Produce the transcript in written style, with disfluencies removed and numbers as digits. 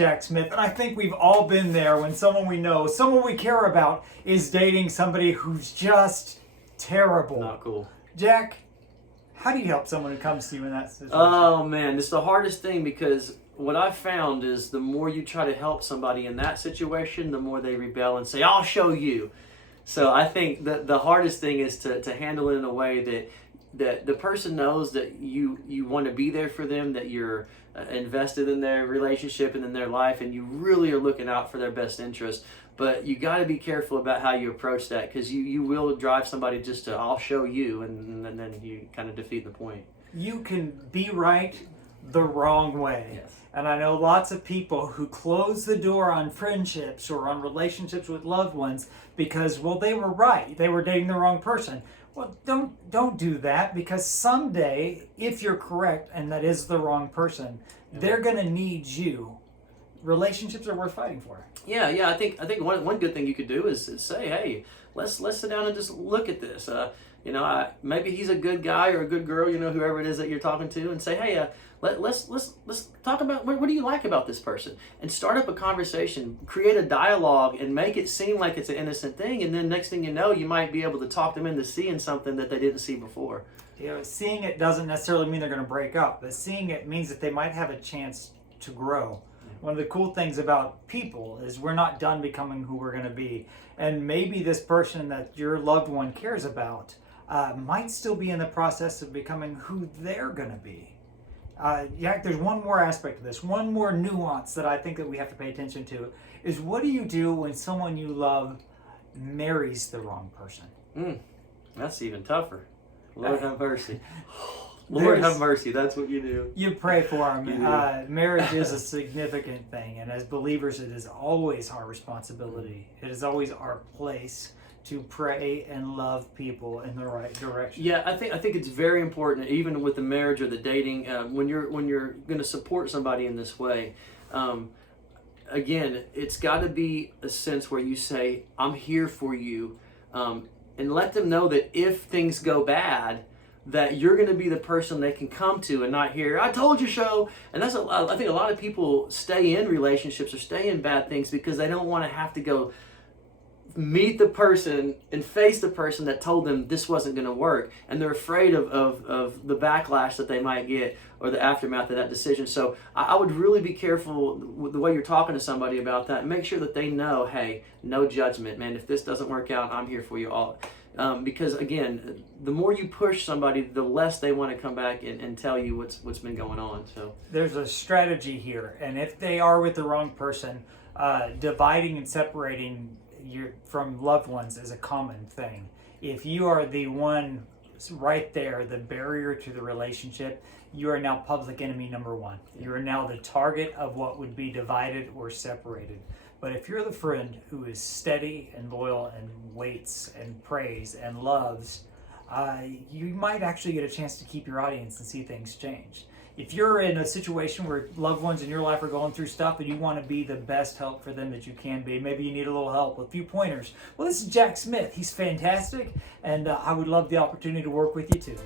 Jack Smith, and I think we've all been there when someone we know, someone we care about, is dating somebody who's just terrible. Not cool. Jack, how do you help someone who comes to you in that situation? Oh man, it's the hardest thing, because what I've found is the more you try to help somebody in that situation, the more they rebel and say, I'll show you. So I think that the hardest thing is to handle it in a way that the person knows that you want to be there for them, that you're invested in their relationship and in their life, and you really are looking out for their best interest. But you got to be careful about how you approach that, because you will drive somebody just to, I'll show you, and then you kind of defeat the point. You can be right the wrong way. Yes. And I know lots of people who close the door on friendships or on relationships with loved ones because, well, they were right. They were dating the wrong person. Well, don't do that, because someday, if you're correct and that is the wrong person, they're going to need you. Relationships are worth fighting for. Yeah. I think one good thing you could do is say, hey, let's sit down and just look at this. Maybe he's a good guy or a good girl, whoever it is that you're talking to, and say, hey, let's talk about what do you like about this person, and start up a conversation, create a dialogue, and make it seem like it's an innocent thing. And then next thing you know, you might be able to talk them into seeing something that they didn't see before. Seeing it doesn't necessarily mean they're going to break up, but seeing it means that they might have a chance to grow. One of the cool things about people is we're not done becoming who we're going to be. And maybe this person that your loved one cares about might still be in the process of becoming who they're going to be. There's one more aspect of this, one more nuance that I think that we have to pay attention to, is what do you do when someone you love marries the wrong person? That's even tougher. Lord have mercy. Lord have mercy, that's what you do. You pray for them. Marriage is a significant thing, and as believers, it is always our responsibility. It is always our place to pray and love people in the right direction. Yeah, I think it's very important, even with the marriage or the dating, when you're going to support somebody in this way. Again, it's got to be a sense where you say, "I'm here for you," and let them know that if things go bad, that you're going to be the person they can come to, and not hear, "I told you so." And I think a lot of people stay in relationships or stay in bad things because they don't want to have to go meet the person and face the person that told them this wasn't going to work, and they're afraid of the backlash that they might get or the aftermath of that decision. So I would really be careful with the way you're talking to somebody about that, and make sure that they know, hey, no judgment, man. If this doesn't work out, I'm here for you all. Because again, the more you push somebody, the less they want to come back and tell you what's been going on. So there's a strategy here, and if they are with the wrong person, dividing and separating from loved ones is a common thing. If you are the one right there, the barrier to the relationship, you are now public enemy number one. You are now the target of what would be divided or separated. But if you're the friend who is steady and loyal and waits and prays and loves, you might actually get a chance to keep your audience and see things change. If you're in a situation where loved ones in your life are going through stuff and you want to be the best help for them that you can be, maybe you need a little help, a few pointers. Well, this is Jack Smith. He's fantastic, and I would love the opportunity to work with you too.